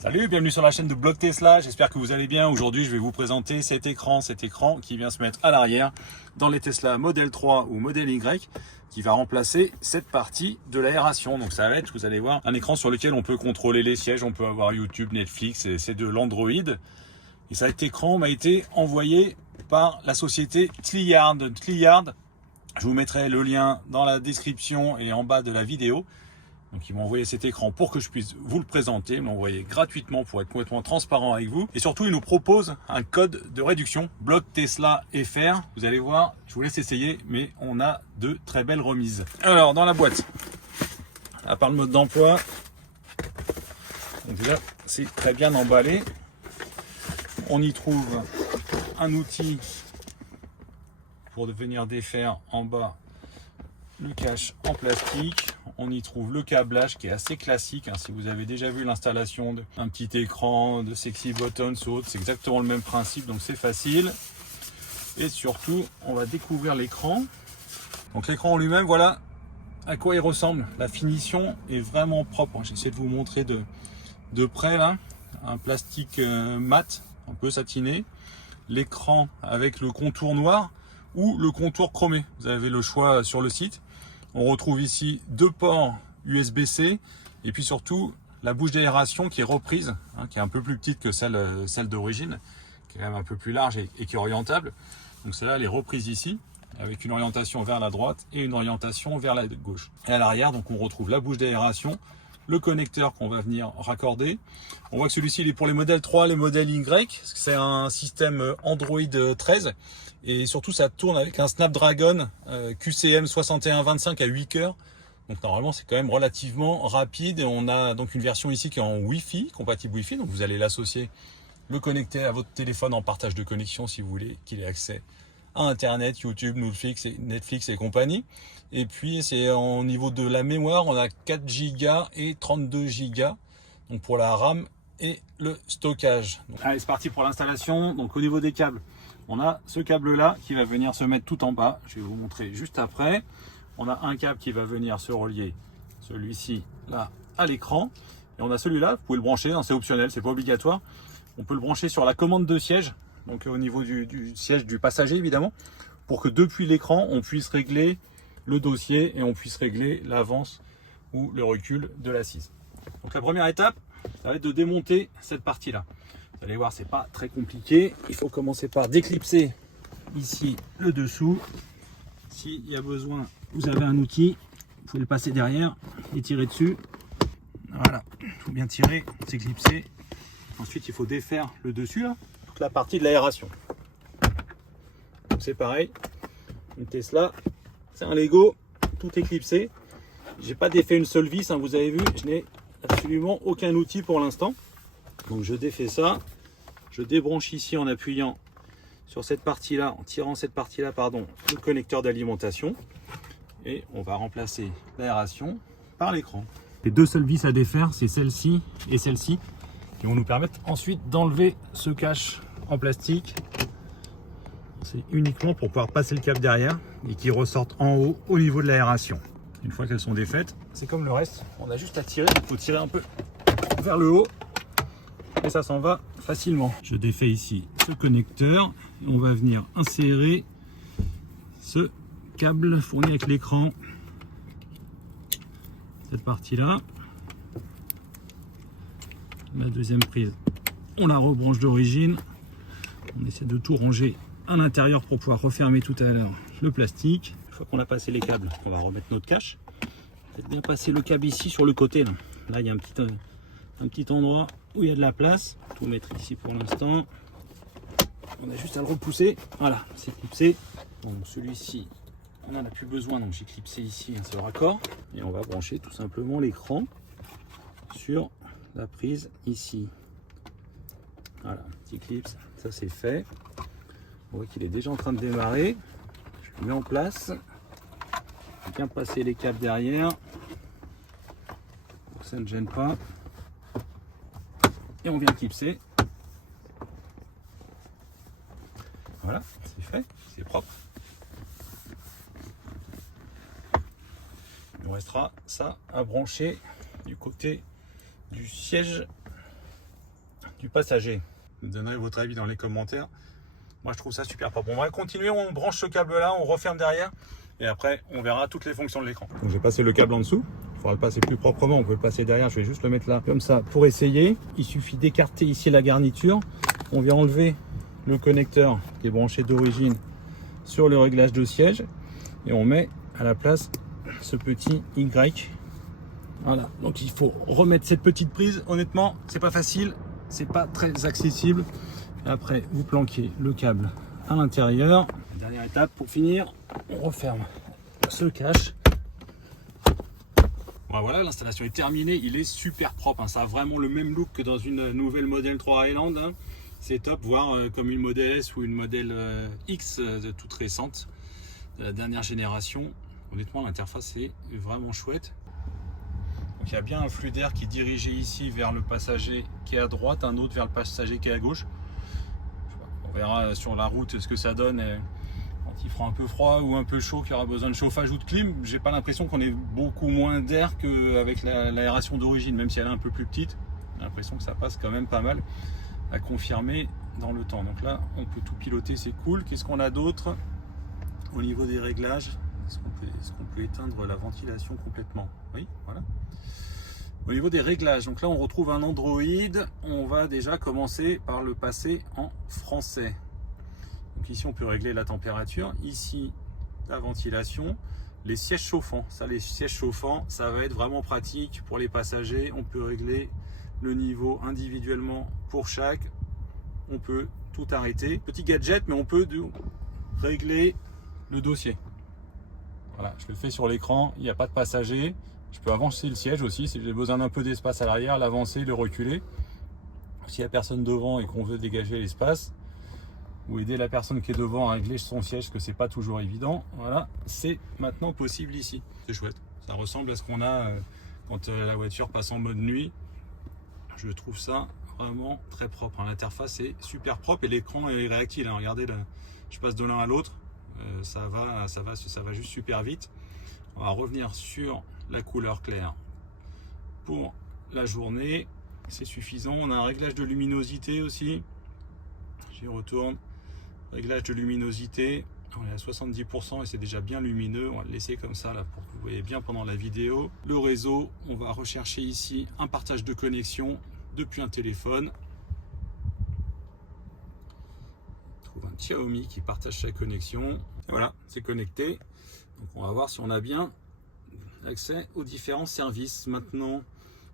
Salut, bienvenue sur la chaîne de Blog Tesla, j'espère que vous allez bien. Aujourd'hui je vais vous présenter cet écran qui vient se mettre à l'arrière dans les Tesla Model 3 ou Model Y, qui va remplacer cette partie de l'aération. Donc ça va être, vous allez voir, un écran sur lequel on peut contrôler les sièges, on peut avoir YouTube, Netflix, et c'est de l'Android. Et cet écran m'a été envoyé par la société Tliard. Je vous mettrai le lien dans la description et en bas de la vidéo. Donc ils m'ont envoyé cet écran pour que je puisse vous le présenter, ils m'ont envoyé gratuitement pour être complètement transparent avec vous. Et surtout, ils nous proposent un code de réduction, Blog Tesla FR. Vous allez voir, je vous laisse essayer, mais on a de très belles remises. Alors, dans la boîte, à part le mode d'emploi, déjà, c'est très bien emballé. On y trouve un outil pour venir défaire en bas le cache en plastique. On y trouve le câblage qui est assez classique. Si vous avez déjà vu l'installation d'un petit écran, de sexy buttons ou autre, c'est exactement le même principe, donc c'est facile. Et surtout, on va découvrir l'écran. Donc l'écran en lui-même, voilà à quoi il ressemble. La finition est vraiment propre. J'essaie de vous montrer de près là. Un plastique mat, un peu satiné. L'écran avec le contour noir ou le contour chromé. Vous avez le choix sur le site. On retrouve ici deux ports USB-C et puis surtout la bouche d'aération qui est reprise, qui est un peu plus petite que celle d'origine, qui est même un peu plus large et qui est orientable. Donc celle-là, elle est reprise ici avec une orientation vers la droite et une orientation vers la gauche. Et à l'arrière, donc on retrouve la bouche d'aération, le connecteur qu'on va venir raccorder. On voit que celui-ci il est pour les modèles 3, les modèles Y, c'est un système Android 13 et surtout ça tourne avec un Snapdragon QCM 6125 à 8 cœurs. Donc normalement c'est quand même relativement rapide et on a donc une version ici qui est en Wi-Fi, compatible Wi-Fi, donc vous allez l'associer, le connecter à votre téléphone en partage de connexion si vous voulez qu'il ait accès à Internet, YouTube, Netflix et compagnie. Et puis c'est au niveau de la mémoire, on a 4 Go et 32 Go donc pour la RAM et le stockage. Donc, allez, c'est parti pour l'installation. Donc au niveau des câbles, on a ce câble là qui va venir se mettre tout en bas. Je vais vous montrer juste après. On a un câble qui va venir se relier, celui-ci là, à l'écran. Et on a celui-là, vous pouvez le brancher, c'est optionnel, c'est pas obligatoire. On peut le brancher sur la commande de siège, donc au niveau du siège du passager évidemment, pour que depuis l'écran on puisse régler le dossier et on puisse régler l'avance ou le recul de l'assise. Donc la première étape, ça va être de démonter cette partie là. Vous allez voir, c'est pas très compliqué. Il faut commencer par déclipser ici le dessous. S'il y a besoin, vous avez un outil, vous pouvez le passer derrière et tirer dessus. Voilà, tout bien tiré, c'est clipsé. Ensuite il faut défaire le dessus là, toute la partie de l'aération. C'est pareil, une Tesla, c'est un Lego, tout est clipsé. J'ai pas défait une seule vis, vous avez vu, je n'ai absolument aucun outil pour l'instant. Donc je défais ça, je débranche ici en appuyant sur cette partie là, en tirant cette partie là, pardon, le connecteur d'alimentation. Et on va remplacer l'aération par l'écran. Les deux seules vis à défaire, c'est celle-ci et celle-ci, qui vont nous permettre ensuite d'enlever ce cache en plastique. C'est uniquement pour pouvoir passer le câble derrière et qui ressortent en haut au niveau de l'aération. Une fois qu'elles sont défaites, c'est comme le reste, on a juste à tirer, il faut tirer un peu vers le haut et ça s'en va facilement. Je défais ici ce connecteur et on va venir insérer ce câble fourni avec l'écran, cette partie là. La deuxième prise, on la rebranche d'origine, on essaie de tout ranger à l'intérieur pour pouvoir refermer tout à l'heure le plastique. Une fois qu'on a passé les câbles, on va remettre notre cache. Faites bien passer le câble ici sur le côté là. Là il y a un petit endroit où il y a de la place. Tout mettre ici pour l'instant. On a juste à le repousser. Voilà, c'est clipsé. Donc celui-ci, on n'en a plus besoin, donc j'ai clipsé ici un seul raccord. Et on va brancher tout simplement l'écran sur la prise ici. Voilà, petit clips, ça c'est fait. On voit qu'il est déjà en train de démarrer. Je le mets en place. Bien passer les câbles derrière pour que ça ne gêne pas. Et on vient clipser. Voilà, c'est fait, c'est propre. Il nous restera ça à brancher du côté du siège du passager. Vous me donnerez votre avis dans les commentaires. Moi je trouve ça super propre. On va continuer, on branche ce câble là, on referme derrière et après on verra toutes les fonctions de l'écran. Je vais passer le câble en dessous. Il faudra le passer plus proprement, on peut le passer derrière. Je vais juste le mettre là comme ça pour essayer. Il suffit d'écarter ici la garniture. On vient enlever le connecteur qui est branché d'origine sur le réglage de siège et on met à la place ce petit Y. Voilà, donc il faut remettre cette petite prise. Honnêtement, c'est pas facile, c'est pas très accessible. Après, vous planquez le câble à l'intérieur. Dernière étape pour finir, on referme ce cache. Bon, voilà, l'installation est terminée. Il est super propre, hein. Ça a vraiment le même look que dans une nouvelle Model 3 Highland, hein. C'est top, voire comme une Model S ou une Model X toute récente, de la dernière génération. Honnêtement, l'interface est vraiment chouette. Donc, il y a bien un flux d'air qui est dirigé ici vers le passager qui est à droite, un autre vers le passager qui est à gauche. On verra sur la route ce que ça donne quand il fera un peu froid ou un peu chaud, qu'il y aura besoin de chauffage ou de clim. J'ai pas l'impression qu'on ait beaucoup moins d'air qu'avec l'aération d'origine, même si elle est un peu plus petite. J'ai l'impression que ça passe quand même pas mal à confirmer dans le temps. Donc là, on peut tout piloter, c'est cool. Qu'est-ce qu'on a d'autre au niveau des réglages? Est-ce qu'on peut éteindre la ventilation complètement? Oui, voilà. Au niveau des réglages, donc là on retrouve un Android. On va déjà commencer par le passer en français. Donc ici on peut régler la température, ici la ventilation, les sièges chauffants. Ça, les sièges chauffants, ça va être vraiment pratique pour les passagers. On peut régler le niveau individuellement pour chaque. On peut tout arrêter. Petit gadget, mais on peut régler le dossier. Voilà, je le fais sur l'écran, il n'y a pas de passager. Je peux avancer le siège aussi si j'ai besoin d'un peu d'espace à l'arrière, l'avancer, le reculer. S'il n'y a personne devant et qu'on veut dégager l'espace, ou aider la personne qui est devant à régler son siège, parce que c'est pas toujours évident. Voilà, c'est maintenant possible ici. C'est chouette. Ça ressemble à ce qu'on a quand la voiture passe en mode nuit. Je trouve ça vraiment très propre. L'interface est super propre et l'écran est réactif. Regardez, là, je passe de l'un à l'autre. Ça va juste super vite. On va revenir sur la couleur claire pour la journée. C'est suffisant. On a un réglage de luminosité aussi. J'y retourne. Réglage de luminosité. On est à 70% et c'est déjà bien lumineux. On va le laisser comme ça là pour que vous voyez bien pendant la vidéo. Le réseau, on va rechercher ici un partage de connexion depuis un téléphone. On trouve un Xiaomi qui partage sa connexion. Et voilà, c'est connecté. Donc on va voir si on a bien accès aux différents services maintenant.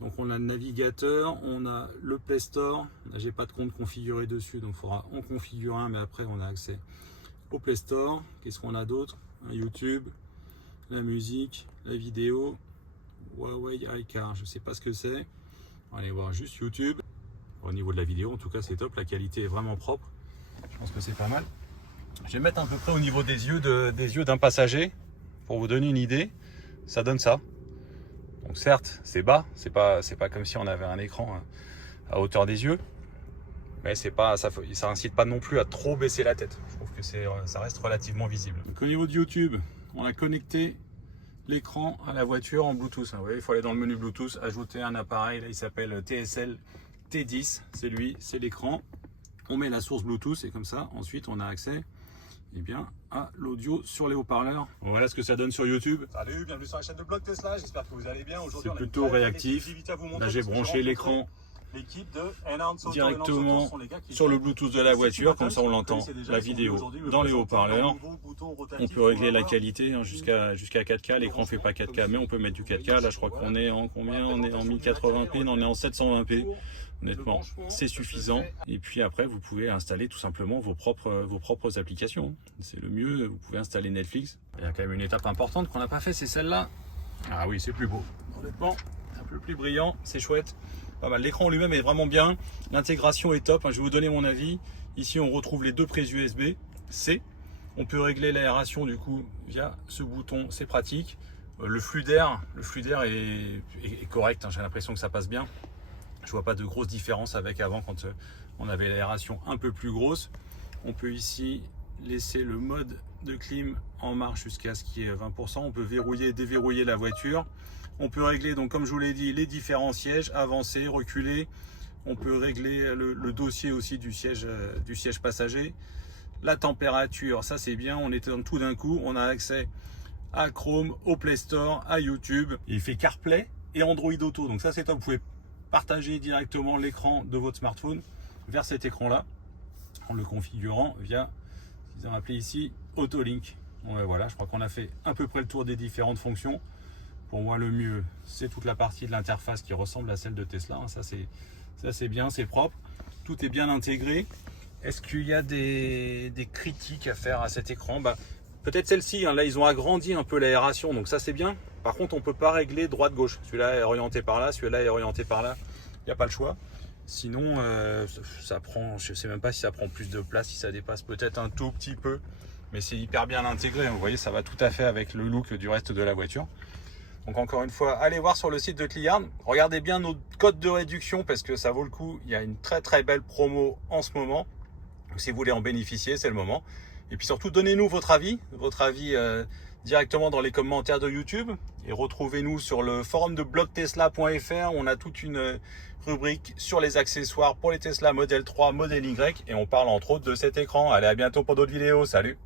Donc on a le navigateur, on a le Play Store. Là j'ai pas de compte configuré dessus, donc il faudra en configurer un, mais après on a accès au Play Store. Qu'est-ce qu'on a d'autre? Un YouTube, la musique, la vidéo, Huawei iCar, je sais pas ce que c'est. On va aller voir juste YouTube. Au niveau de la vidéo, en tout cas c'est top, la qualité est vraiment propre. Je pense que c'est pas mal. Je vais mettre à peu près au niveau des yeux d'un passager pour vous donner une idée. Ça donne ça. Donc certes, c'est bas, c'est pas comme si on avait un écran à hauteur des yeux, mais c'est pas ça incite pas non plus à trop baisser la tête. Je trouve que ça reste relativement visible. Donc, au niveau de YouTube, on a connecté l'écran à la voiture en Bluetooth. Vous voyez, il faut aller dans le menu Bluetooth, ajouter un appareil. Là, il s'appelle TSL T10. C'est lui, c'est l'écran. On met la source Bluetooth et comme ça, ensuite, on a accès à l'audio sur les haut-parleurs. Voilà ce que ça donne sur YouTube. Salut, bienvenue sur la chaîne de Blog Tesla, j'espère que vous allez bien. Aujourd'hui, c'est plutôt réactif. Là, j'ai branché l'écran directement sur le Bluetooth de la voiture, comme ça on l'entend la vidéo dans les haut-parleurs. On peut régler la qualité jusqu'à 4K. L'écran fait pas 4K, mais on peut mettre du 4K. Là, je crois qu'on est en combien? On est en 1080p, non, on est en 720p. Honnêtement, c'est suffisant. Et puis après, vous pouvez installer tout simplement vos propres applications. C'est le mieux. Vous pouvez installer Netflix. Il y a quand même une étape importante qu'on n'a pas fait, c'est celle-là. Ah oui, c'est plus beau. Honnêtement, un peu plus brillant, c'est chouette. Pas mal. L'écran lui-même est vraiment bien. L'intégration est top. Je vais vous donner mon avis. Ici, on retrouve les deux prises USB-C. On peut régler l'aération du coup via ce bouton. C'est pratique. Le flux d'air est correct. J'ai l'impression que ça passe bien. Je vois pas de grosse différence avec avant quand on avait l'aération un peu plus grosse. On peut ici laisser le mode de clim en marche jusqu'à ce qu'il y ait 20%. On peut verrouiller et déverrouiller la voiture. On peut régler, donc comme je vous l'ai dit, les différents sièges, avancer, reculer. On peut régler le dossier aussi du siège passager. La température, ça c'est bien, on est tout d'un coup, on a accès à Chrome, au Play Store, à YouTube. Et il fait CarPlay et Android Auto, donc ça c'est top. Vous pouvez partager directement l'écran de votre smartphone vers cet écran-là en le configurant via ce qu'ils ont appelé ici Autolink. Bon, ben voilà, je crois qu'on a fait à peu près le tour des différentes fonctions. Pour moi, le mieux, c'est toute la partie de l'interface qui ressemble à celle de Tesla. Ça c'est bien, c'est propre, tout est bien intégré. Est-ce qu'il y a des critiques à faire à cet écran? Peut-être celle-ci, hein. Là ils ont agrandi un peu l'aération, donc ça c'est bien. Par contre on peut pas régler droite-gauche. Celui-là est orienté par là, celui-là est orienté par là. Il n'y a pas le choix. Sinon ça prend, je sais même pas si ça prend plus de place, si ça dépasse peut-être un tout petit peu. Mais c'est hyper bien intégré, vous voyez, ça va tout à fait avec le look du reste de la voiture. Donc encore une fois, allez voir sur le site de Cliyard. Regardez bien nos codes de réduction parce que ça vaut le coup. Il y a une très très belle promo en ce moment. Donc, si vous voulez en bénéficier, c'est le moment. Et puis surtout, donnez-nous votre avis directement dans les commentaires de YouTube. Et retrouvez-nous sur le forum de blogtesla.fr. On a toute une rubrique sur les accessoires pour les Tesla Model 3, Model Y. Et on parle entre autres de cet écran. Allez, à bientôt pour d'autres vidéos. Salut!